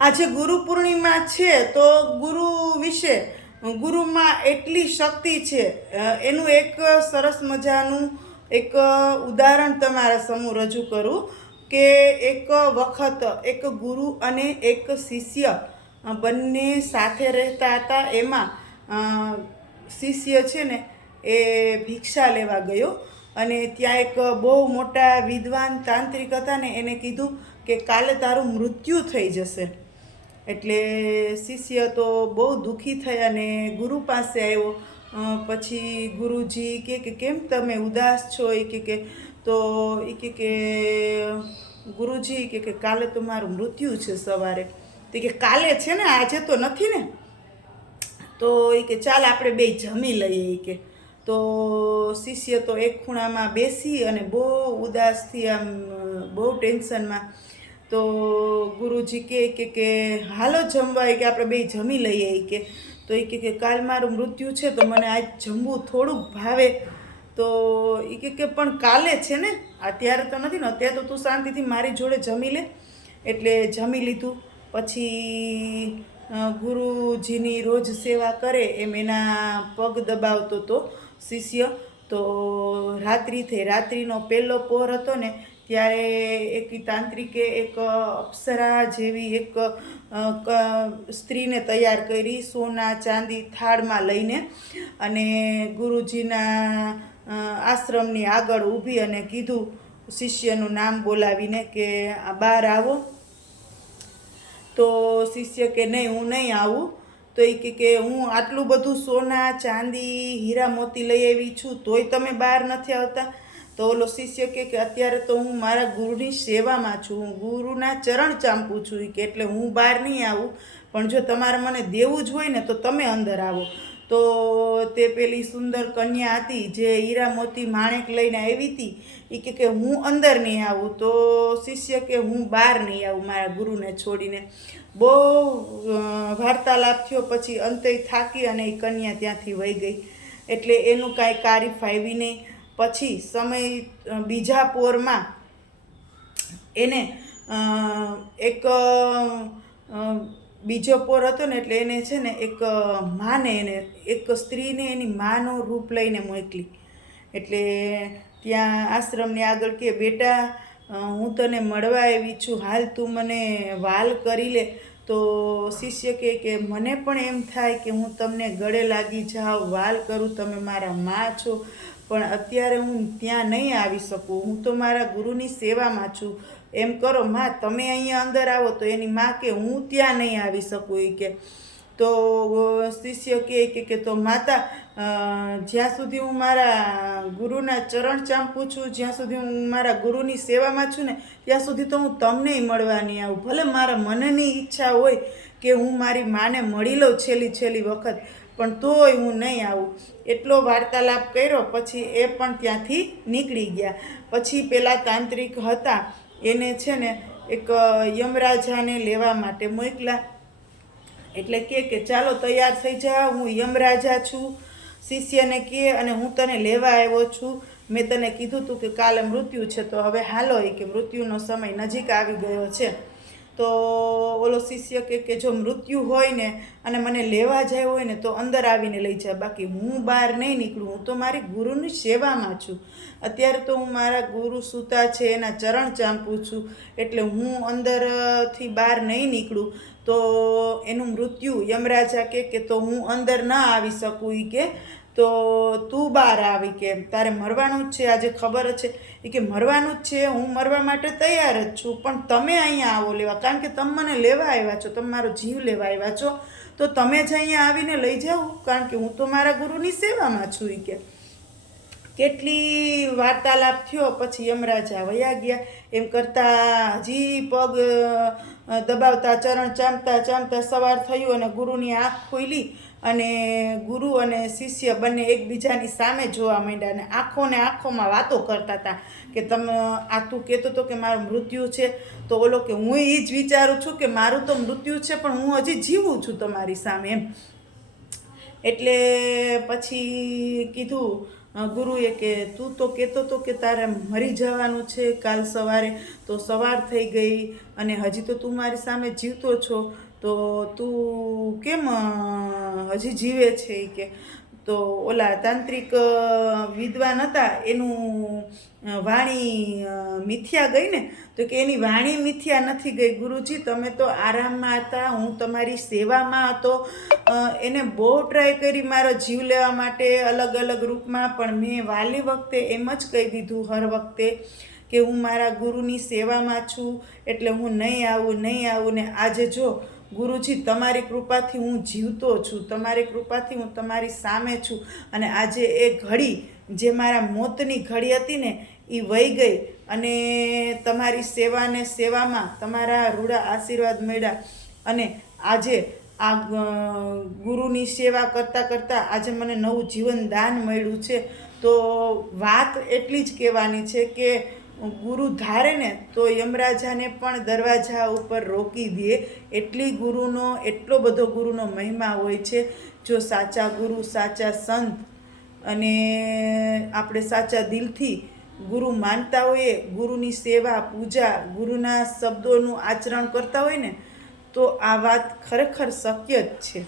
આજે ગુરુ પૂર્ણિમા છે, તો ગુરુ વિશે, ગુરુમાં એટલી શક્તિ છે એનું એક સરસ મજાનું એક ઉદાહરણ તમારા સમૂહ રજૂ કરું કે એક વખત એક ગુરુ અને એક શિષ્ય બંને સાથે રહેતા હતા. એમાં શિષ્ય છે ને, એ ભિક્ષા લેવા ગયો અને ત્યાં એક બહુ મોટા વિદ્વાન તાંત્રિક હતા ને, એને કીધું કે કાલે તારું મૃત્યુ થઈ જશે. એટલે શિષ્ય તો બહુ દુઃખી થયા ને ગુરુ પાસે આવ્યો. પછી ગુરુજી કે કેમ તમે ઉદાસ છો? એ કે કે તો એ કે કે ગુરુજી કે કે કાલે તો મારું મૃત્યુ છે સવારે. તે કે કાલે છે ને? આજે તો નથી ને? તો એ કે ચાલ આપણે બે જમી લઈએ એ કે. તો શિષ્ય તો એક ખૂણામાં બેસી અને બહુ ઉદાસથી આમ બહુ ટેન્શનમાં તો ગુરુજી કહે કે હાલો જમવા કે, આપણે બે જમી લઈએ કે. તો એ કે કાલ મારું મૃત્યુ છે, તો મને આજ જમવું થોડુંક ભાવે તો એ કે કે, પણ કાલે છે ને? અત્યારે તો નથી ને, અત્યારે તો તું શાંતિથી મારી જોડે જમી લે એટલે જમી લીધું. પછી ગુરુજીની રોજ સેવા કરે, એમ એના પગ દબાવતો હતો શિષ્ય. તો રાત્રિ થઈ, રાત્રિનો પહેલો પહોર હતો ને, ત્યારે એક તાંત્રિકે એક અપ્સરા જેવી એક સ્ત્રીને તૈયાર કરી સોના, ચાંદી થાળમાં લઈને અને ગુરુજીના આશ્રમની આગળ ઊભી અને કીધું શિષ્યનું નામ બોલાવીને કે બહાર આવો. તો શિષ્ય કે, નહીં, હું નહીં આવું. તો એ કે કે હું આટલું બધું સોના, ચાંદી, હીરા મોતી લઈ આવી છું, તોય તમે બહાર નથી આવતા. તો ઓલો શિષ્ય કે અત્યારે તો હું મારા ગુરુની સેવામાં છું, હું ગુરુના ચરણ ચાંપું છું કે, એટલે હું બહાર નહીં આવું. પણ જો તમારે મને દેવું જ હોય ને તો તમે અંદર આવો. તો તે પેલી સુંદર કન્યા હતી જે હીરા મોતી માણેક લઈને આવી હતી એ કે હું અંદર નહીં આવું, તો શિષ્ય કે હું બહાર નહીં આવું મારા ગુરુને છોડીને. બહુ વાર્તાલાપ થયો, પછી અંતે થાકી અને એ કન્યા ત્યાંથી વહી ગઈ. એટલે એનું કાંઈ કાર્ય ફાવી નહીં. પછી સમય બીજા પોરમાં એને એક બીજો પોર હતો ને એટલે એને છે ને એક માને એને, એક સ્ત્રીને એની માનો રૂપ લઈને મોકલી. એટલે ત્યાં આશ્રમની આગળ કે, બેટા હું તને મળવા આવી છું, હાલ તું મને વાલ કરી લે. તો શિષ્ય કહે કે, મને પણ એમ થાય કે હું તમને ગળે લાગી જાઉં, વાલ કરું, તમે મારા માં છો. પણ અત્યારે હું ત્યાં નહીં આવી શકું. હું તો મારા ગુરુની સેવામાં છું. એમ કરો, માં, તમે અહીંયા અંદર આવો. તો એની માં કે, હું ત્યાં નહીં આવી શકું. એ કે, તો શિષ્ય કહે કે તો માતા જ્યાં સુધી હું મારા ગુરુના ચરણ ચાંપું છું જ્યાં સુધી હું મારા ગુરુની સેવામાં છું ને, ત્યાં સુધી તો હું તમને મળવાની આવું. ભલે મારા મનની ઈચ્છા હોય કે હું મારી માને મળી લઉં છેલ્લી છેલ્લી વખત, પણ તોય હું નહીં આવું. એટલો વાર્તાલાપ કર્યો, પછી એ પણ ત્યાંથી નીકળી ગયા. પછી પેલા તાંત્રિક હતા, એને છે ને એક યમરાજાને લેવા માટે મોકલા એટલે કે કે ચાલો તૈયાર થઈ જા, હું યમરાજા છું, શિષ્યને કહે અને હું તને લેવા આવ્યો છું. મેં તને કીધું તું કે કાલે મૃત્યુ છે, તો હવે હાલો એ કે મૃત્યુનો સમય નજીક આવી ગયો છે. તો ઓલો શિષ્ય કે કે જો મૃત્યુ હોય ને અને મને લેવા જાય હોય ને તો અંદર આવીને લઈ જાય બાકી હું બહાર નહીં નીકળું. હું તો મારી ગુરુની સેવામાં છું. અત્યારે તો હું મારા ગુરુ સૂતા છે, એના ચરણ ચાંપું છું. એટલે હું અંદરથી બહાર નહીં નીકળું. તો એનું મૃત્યુ યમરાજા કે કે તો હું અંદર ન આવી શકું એ કે તો તું બહાર આવી કે તારે મરવાનું જ છે, આજે ખબર છે. એ કે મરવાનું જ છે, હું મરવા માટે તૈયાર જ છું, પણ તમે અહીંયા આવો લેવા. કારણ કે તમે મને લેવા આવ્યા છો, તમે મારો જીવ લેવા આવ્યા છો. તો તમે જ અહીંયા આવીને લઈ જાઓ, કારણ કે હું તો મારા ગુરુની સેવામાં છું ઈ કે. કેટલી વાર્તાલાપ થયો, પછી યમરાજા વયા ગયા. એમ કરતાં હજી પગ દબાવતા, ચરણ ચામતા ચામતા સવાર થયું અને ગુરુની આંખ ખોલી અને ગુરુ અને શિષ્ય બંને એકબીજાની સામે જોવા માંડ્યા અને આંખોને આંખોમાં વાતો કરતા હતા કે તમે, આ તું કહેતો હતો કે મારું મૃત્યુ છે, તો ઓલો કે હું એ જ વિચારું છું કે મારું તો મૃત્યુ છે, પણ હું હજી જીવું છું તમારી સામે એમ. એટલે પછી કીધું ગુરુએ કે, તું તો કહેતો તો કે તારે મરી જવાનું છે કાલ સવારે, તો સવાર થઈ ગઈ અને હજી તો તું મારી સામે જીવતો છો, તો તું કેમ હજી જીવે છે કે? તો ઓલા તાંત્રિક વિદ્વાન હતા, એનું વાણી મિથ્યા ગઈ ને, તો કે એની વાણી મિથ્યા નથી ગઈ, ગુરુજી તમે તો આરામમાં હતા, હું તમારી સેવામાં હતો એને બહુ ટ્રાય કરી મારો જીવ લેવા માટે અલગ અલગ રૂપમાં, પણ મેં વાલી વખતે એમ જ કહી દીધું હર વખતે કે હું મારા ગુરુની સેવામાં છું, એટલે હું નહીં આવું નહીં આવું, ને આજે જો ગુરુજી તમારી કૃપાથી હું જીવતો છું, તમારી કૃપાથી હું તમારી સામે છું, અને આજે એ ઘડી જે મારા મોતની ઘડી હતી ને એ વહી ગઈ અને તમારી સેવાને સેવામાં તમારા રૂડા આશીર્વાદ મળ્યા. અને આજે આ ગુરુની સેવા કરતાં કરતાં આજે મને નવું જીવન દાન મળ્યું છે. તો વાત એટલી જ કહેવાની છે કે ગુરુ ધારે ને તો યમરાજાને પણ દરવાજા ઉપર રોકી દે. એટલી ગુરુનો, એટલો બધો ગુરુનો મહિમા હોય છે. જો સાચા ગુરુ, સાચા સંત અને આપણે સાચા દિલથી ગુરુ માનતા હોઈએ, ગુરુની સેવા, પૂજા, ગુરુના શબ્દોનું આચરણ કરતા હોય ને, તો આ વાત ખરેખર શક્ય જ છે.